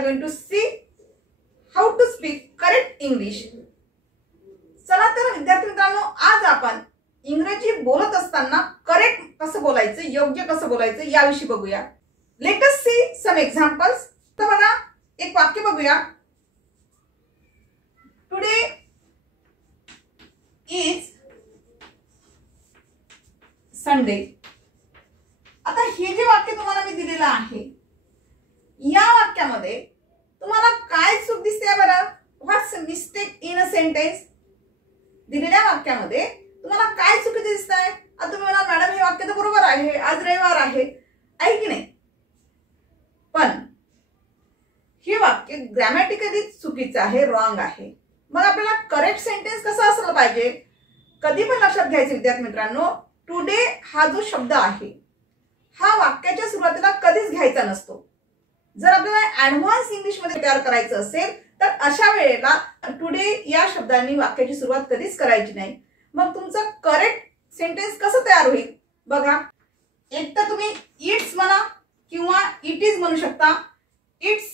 are going to see how to speak correct English. चला तर विद्यार्थी मित्रांनो, आज आपण इंग्रजी बोलत असताना करेक्ट कसं बोलायचं, योग्य कसं बोलायचं याविषयी बघूया. Let us see some examples. तर बघा, एक वाक्य बघूया. Today is Sunday. आता हे जे वाक्य तुम्हाला मी दिलेलं आहे, या वाक्यामध्ये तुम्हाला काय चूक दिसते बरं? व्हॉट्स मिस्टेक इन अ सेंटेन्स? दिलेल्या वाक्यामध्ये तुम्हाला काय चुकीचं दिसत आहे? आता तुम्ही म्हणाल मॅडम हे वाक्य तर बरोबर आहे, आज रविवार आहे की नाही, पण हे वाक्य ग्रॅमॅटिकली चुकीचं आहे, रॉंग आहे. मग आपल्याला करेक्ट सेंटेन्स कसं असलं पाहिजे? कधी पण लक्षात घ्यायचं विद्यार्थी मित्रांनो, टुडे हा जो शब्द आहे हा वाक्याच्या सुरुवातीला कधीच घ्यायचा नसतो. जर आपल्याला ऍडव्हान्स इंग्लिश मध्ये तयार करायचं असेल तर अशा वेळेला टुडे या शब्दांनी वाक्याची सुरुवात कधीच करायची नाही. मग तुमचं करेक्ट सेंटेन्स कसं तयार होईल बघा. एक तर तुम्ही इट्स म्हणा किंवा इट इज म्हणू शकता. It's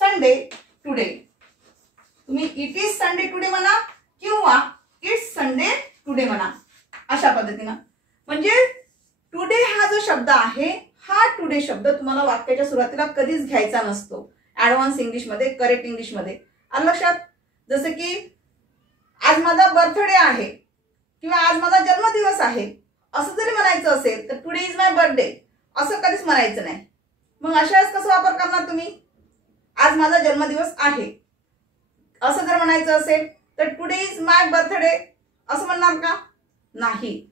Sunday today. तुम्ही इट इज संडे टुडे म्हणा किंवा इट्स संडे टुडे म्हणा. अशा पद्धतीनं म्हणजे टुडे हा जो शब्द आहे, हा टुडे शब्द तुम्हाला वाक्याच्या सुरुवातीला कधीच घ्यायचा नसतो ऍडव्हान्स इंग्लिश मध्ये, करेक्ट इंग्लिश मध्ये. आलं लक्षात? जसं की आज माझा बर्थडे आहे किंवा आज माझा जन्मदिवस आहे असं जरी म्हणायचं असेल तर टुडे इज माय बर्थडे असं कधीच म्हणायचं नाही. मग अशा वेळेस कसं वापर करणार तुम्ही? आज माझा जन्मदिवस आहे असं जर म्हणायचं असेल तर टुडे इज माय बर्थडे असं म्हणणार का? नाही.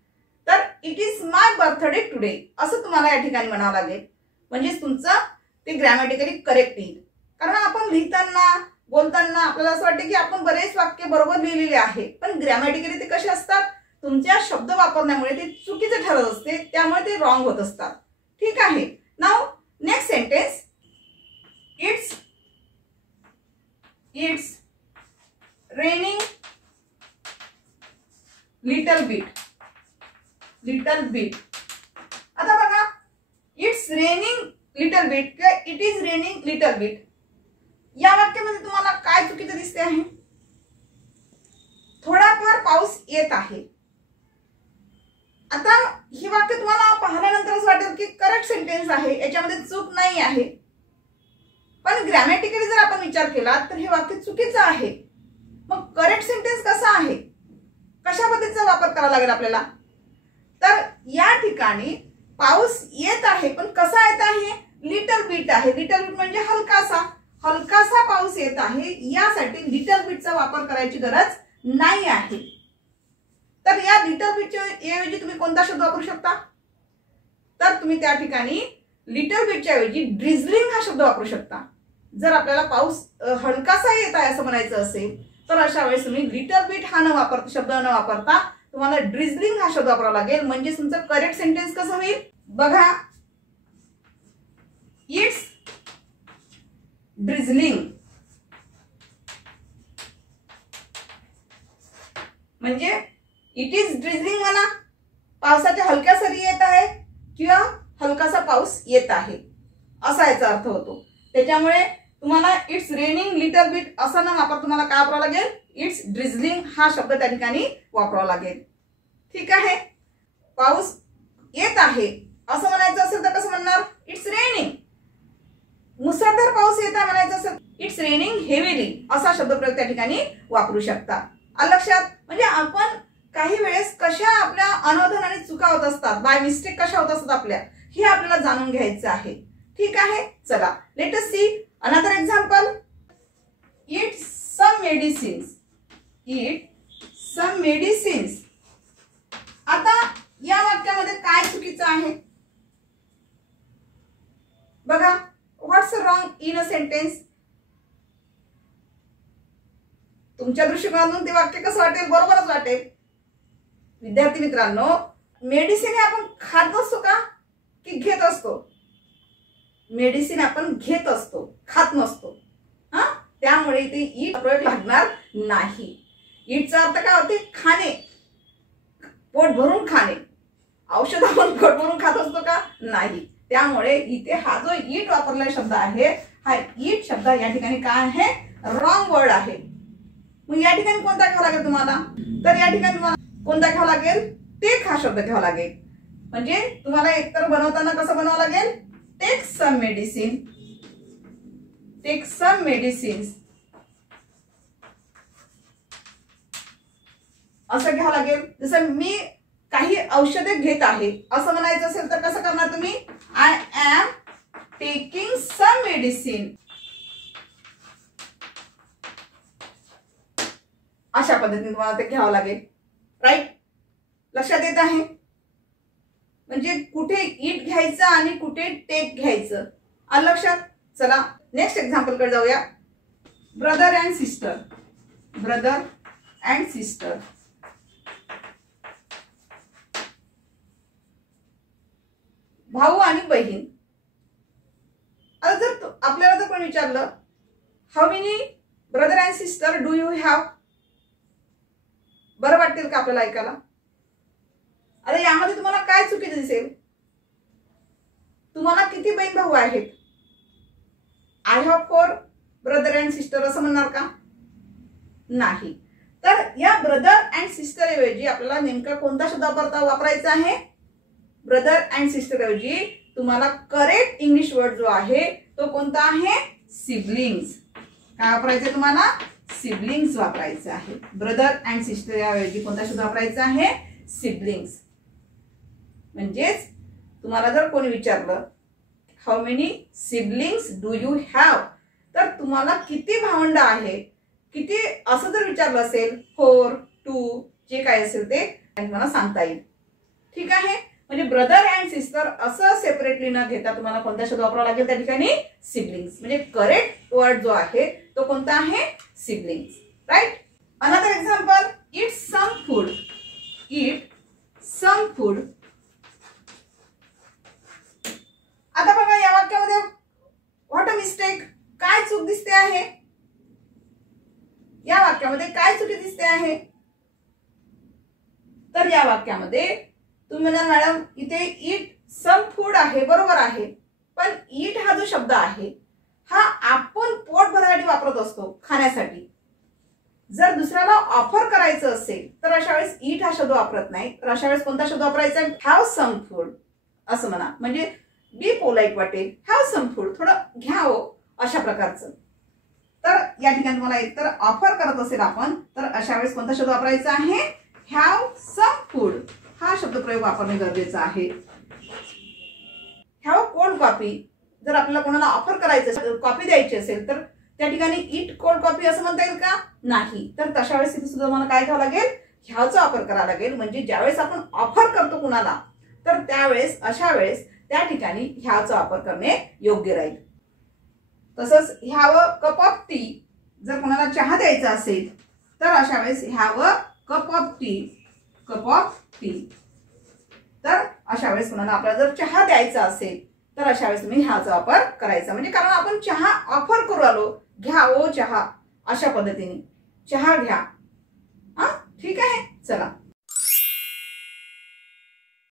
तर it is my birthday today असं तुम्हाला या ठिकाणी म्हणावं लागेल. म्हणजे तुमचं ते ग्रॅमॅटिकली करेक्ट येईल. कारण आपण लिहिताना बोलताना आपल्याला असं वाटतं की आपण बरेच वाक्य बरोबर लिहिलेले आहे, पण ग्रॅमॅटिकली ते कसे असतात? तुमच्या शब्द वापरण्यामुळे ते चुकीचे ठरत असते, त्यामुळे ते रॉंग होत असतात. ठीक आहे. Now next sentence. It's raining little bit. आता बघा, इट्स रेनिंग लिटल बीट किंवा it is raining little bit या वाक्यामध्ये तुम्हाला काय चुकीचं दिसते आहे? थोडाफार पाऊस येत आहे. आता हे वाक्य तुम्हाला पाहिल्यानंतरच वाटेल की करेक्ट सेंटेन्स आहे, याच्यामध्ये चूक नाही आहे. पण ग्रॅमॅटिकली जर आपण विचार केला तर हे वाक्य चुकीचं आहे. मग करेक्ट सेंटेन्स कसा आहे? कशा पद्धतीचा वापर करावा लागेल आपल्याला? तर या ठिकाणी पाऊस येत आहे, पण कसा येत आहे? लिटल बीट आहे. लिटल बीट म्हणजे हलकासा पाऊस येत आहे, यासाठी लिटल बीटचा वापर करायची गरज नाही आहे. तर या लिटल बीटच्या ऐवजी तुम्ही कोणता शब्द वापरू शकता? तर तुम्ही त्या ठिकाणी लिटल बीटच्या ऐवजी ड्रिझलिंग हा शब्द वापरू शकता. जर आपल्याला पाऊस हलकासा येत आहे असं म्हणायचं असेल तर अशा वेळेस तुम्ही लिटल बीट हा शब्द न वापरता तुम्हाला ड्रिझलिंग हा शब्द वापरावा लागेल. म्हणजे तुमचं करेक्ट सेंटेन्स कसं होईल बघा. इट्स ड्रिझलिंग म्हणजे इट इज ड्रिझलिंग म्हणा, पावसाच्या हलक्या सरी येत आहे किंवा हलकासा पाऊस येत आहे असा याचा अर्थ होतो. त्याच्यामुळे तुम्हाला इट्स रेनिंग लिटल बीट असं न वापर तुम्हाला काय वापरावं लागेल? इट्स ड्रिझलिंग हा शब्द त्या ठिकाणी वापरावा लागेल. ठीक आहे. पाऊस येत आहे असं म्हणायचं असेल तर कसं म्हणणार? It's raining. मुसळधार पाऊस येत आहे म्हणायचं असेल इट्स रेनिंग हेवीली असा शब्दप्रयोग त्या ठिकाणी वापरू शकता. लक्षात? म्हणजे आपण काही वेळेस कशा आपल्या अनवधानाने चुका होत असतात, बाय मिस्टेक कशा होत असतात आपल्या, हे आपल्याला जाणून घ्यायचं आहे. ठीक आहे. चला let us see another example. Eat some medicines. आता या वाक्यामध्ये काय चुकीचं आहे बघा. What's wrong in a sentence? तुमच्या दृष्टिकोनातून ते वाक्य कसं वाटेल? बरोबरच वाटेल. विद्यार्थी मित्रांनो, मेडिसिन हे आपण खात असतो का की घेत असतो? मेडिसिन आपण घेत असतो, खात नसतो. त्यामुळे इथे ईट प्रयोग लागणार नाही. ईटचा अर्थ काय होते? खाणे, पोट भरून खाणे. औषध आपण पोट भरून खात असतो का? नाही. त्यामुळे इथे हा जो ईट वापरलेला शब्द आहे हा ईट शब्द या ठिकाणी काय आहे, रॉंग वर्ड आहे. मग या ठिकाणी कोणता घ्यावा लागेल तुम्हाला, तर या ठिकाणी तुम्हाला कोणता घ्यावा लागेल, टेक हा शब्द घ्यावा लागेल. म्हणजे तुम्हाला एकतर बनवताना कसं बनवावं लागेल, take some medicine, take some medicines असं घ्यावं लागेल. जसं मी काही औषधे घेत आहे असं म्हणायचं असेल तर कसं करणार तुम्ही, I am taking some medicine. अशा पद्धतीने तुम्हाला ते घ्यावं लागेल. राईट, लक्षात येत आहे. म्हणजे कुठे इट घ्यायचं आणि कुठे टेक घ्यायचं, आलं लक्षात. चला नेक्स्ट एक्झाम्पल कडे जाऊया. Brother and sister, brother and sister. भाऊ आणि बहीण. आता जर आपल्याला जर कोणी विचारलं how many brother and sister do you have, बरं वाटेल का आपल्याला ऐकायला. आता यामध्ये तुम्हाला काय चुकीचं दिसेल, तुम्हाला किती बहीण भाऊ आहेत, I have 4 brother and sister असं म्हणणार का, नाही. तर या ब्रदर अँड सिस्टर ऐवजी आपल्याला नेमका कोणता शब्द वापरायचा आहे, ब्रदर अँड सिस्टर ऐवजी तुम्हाला करेक्ट इंग्लिश वर्ड जो आहे तो कोणता आहे, सिबलिंग्स. काय वापरायचं तुम्हाला, सिबलिंग्स वापरायचं आहे. ब्रदर अँड सिस्टर ऐवजी कोणता शब्द वापरायचा आहे, सिबलिंग्स. म्हणजेच तुम्हाला जर कोणी विचारलं how many siblings do you have, तर तुम्हाला किती भावंड आहे, किती असं जर विचारलं असेल 4, 2 जे काय असेल ते तुम्हाला सांगता येईल. ठीक आहे. म्हणजे ब्रदर अँड सिस्टर असं सेपरेटली न घेता तुम्हाला कोणता शब्द वापरावा लागेल त्या ठिकाणी, सिबलिंग्स. म्हणजे करेक्ट वर्ड जो आहे तो कोणता आहे, siblings. Right. Another example, eat some food, eat some food. आता बघा या वाक्यामध्ये व्हॉट अ मिस्टेक, काय चूक दिसते आहे, या वाक्यामध्ये काय चुकी दिसते आहे. तर या वाक्यामध्ये तुम्ही म्हणाल मॅडम इथे इट सम फूड आहे, बरोबर आहे, पण इट हा जो शब्द आहे हा आपण पोट भरण्यासाठी वापरत असतो, खाण्यासाठी. जर दुसऱ्याला ऑफर करायचं असेल तर अशा वेळेस इट हा शब्द वापरत नाही, तर अशा वेळेस कोणता शब्द वापरायचा, हॅव सम फूड असं म्हणा. म्हणजे बी पोलाइट वाटेल, हॅव सम फूड, थोडं घ्यावं अशा प्रकारचं. तर या ठिकाणी मला एकतर ऑफर करत असेल आपण तर अशा वेळेस कोणता शब्द वापरायचा आहे, हॅव सम फूड हा शब्दप्रयोग वापरणे गरजेचं आहे. हॅव कोल्ड कॉफी, जर आपल्याला कोणाला ऑफर करायचं असेल, कॉफी द्यायची असेल तर त्या ठिकाणी इट कोल्ड कॉफी असं म्हणता येईल का, नाही. तर तशा वेळेस तिथे सुद्धा मला काय घ्यावं लागेल, ह्याचा वापर करावा लागेल. म्हणजे ज्यावेळेस आपण ऑफर करतो कुणाला तर त्यावेळेस अशा वेळेस त्या ठिकाणी ह्याचा वापर करणे योग्य राहील. तसंच हॅव कप ऑफ टी, जर कोणाला चहा द्यायचा असेल तर अशा वेळेस have cup of T, cup of T. तर अशा वेळेस कोणाला आपल्याला जर चहा द्यायचा असेल तर अशा वेळेस तुम्ही ह्याचा वापर करायचा. म्हणजे कारण आपण चहा ऑफर करू आलो, घ्या ओ चहा, अशा पद्धतीने चहा घ्या. हा ठीक आहे. चला